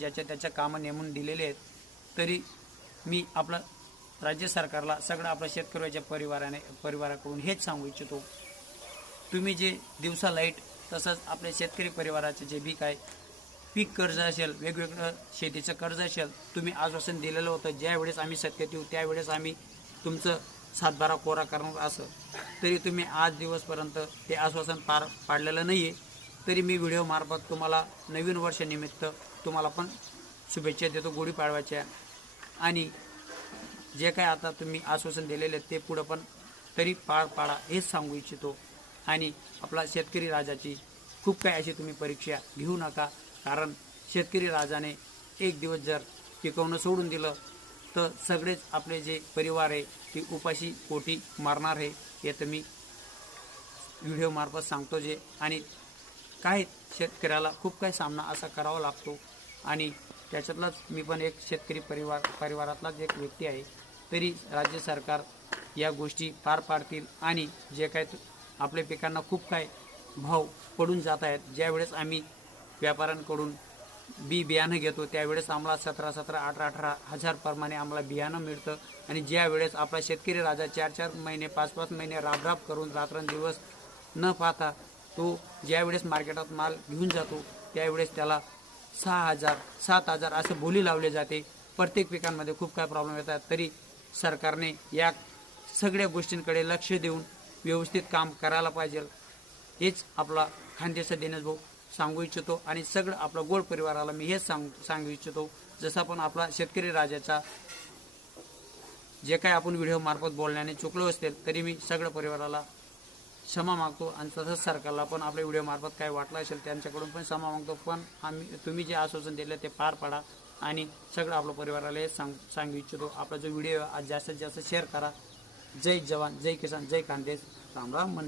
ज्याच्या त्याच्या कामं नेमून दिलेले आहेत, तरी मी आपलं राज्य सरकारला सगळं आपल्या शेतकऱ्याच्या परिवाराकडून हेच सांगू इच्छितो, तुम्ही जे दिवसा लाईट तसंच आपल्या शेतकरी परिवाराचे जे बी काय पीक कर्ज असेल, वेगवेगळं शेतीचं कर्ज असेल, तुम्ही आश्वासन दिलेलं होतं, ज्यावेळेस आम्ही सत्तेत येऊ त्यावेळेस आम्ही तुमचं सातबारा कोरा करणार असं, तरी तुम्ही आज दिवसपर्यंत ते आश्वासन पार पाडलेलं नाही आहे. तरी मी व्हिडिओमार्फत तुम्हाला नवीन वर्षानिमित्त तुम्हाला पण शुभेच्छा देतो गुढीपाडव्याच्या. आणि जे काय आता तुम्ही आश्वासन दिलेले ते पुढं पण तरी पार पाडा हेच सांगू इच्छितो. आणि आपला शेतकरी राजाची खूप काही अशी तुम्ही परीक्षा घेऊ नका, कारण शेतकरी राजाने एक दिवस जर पिकवणं सोडून दिलं तर सगळेच आपले जे परिवार आहे ती उपाशी पोटी मारणार आहे, हे तर मी व्हिडिओमार्फत सांगतो जे. आणि काय शेतकऱ्याला खूप काही सामना असा करावा लागतो, आणि त्याच्यातलाच मी पण एक शेतकरी परिवारातलाच एक व्यक्ती आहे. तरी राज्य सरकार या गोष्टी पार पाडतील. आणि जे काय आपल्या पिकांना खूप काय भाव पडून जात आहेत, ज्यावेळेस आम्ही व्यापाऱ्यांकडून बियाणं घेतो त्यावेळेस आम्हाला 17,17, 18,18 हजार प्रमाणे आम्हाला बियाणं मिळतं. आणि ज्यावेळेस आपला शेतकरी राजा 4-4 महिने 5-5 महिने राबराब करून रात्रंदिवस न पाहता तो ज्यावेळेस मार्केटात माल घेऊन जातो त्यावेळेस त्याला 6,000 7,000 असं बोली लावले जाते. प्रत्येक पिकांमध्ये खूप काय प्रॉब्लेम येतात. तरी सरकारने या सगळ्या गोष्टींकडे लक्ष देऊन व्यवस्थित काम करायला पाहिजे, हेच आपला खानदेश दिनेश भाऊ सांगू इच्छितो. आणि सगळं आपलं गोड परिवाराला मी हेच सांगू इच्छितो, जसं पण आपला शेतकरी राजाचा जे काय आपण व्हिडिओ मार्फत बोलण्याने चुकलो असतील तरी मी सगळं परिवाराला क्षमा मागतो. आणि तसंच सरकारला पण आपल्या व्हिडिओ मार्फत काय वाटलं असेल त्यांच्याकडून पण क्षमा मागतो. पण तुम्ही जे आश्वासन दिले ते पार पाडा. आणि सगळं आपल्या परिवाराला हे सांगू इच्छितो. आपला जो व्हिडिओ आज जास्तीत जास्त शेअर करा. जय जवान, जय किसान, जय खानदेश. राम राम.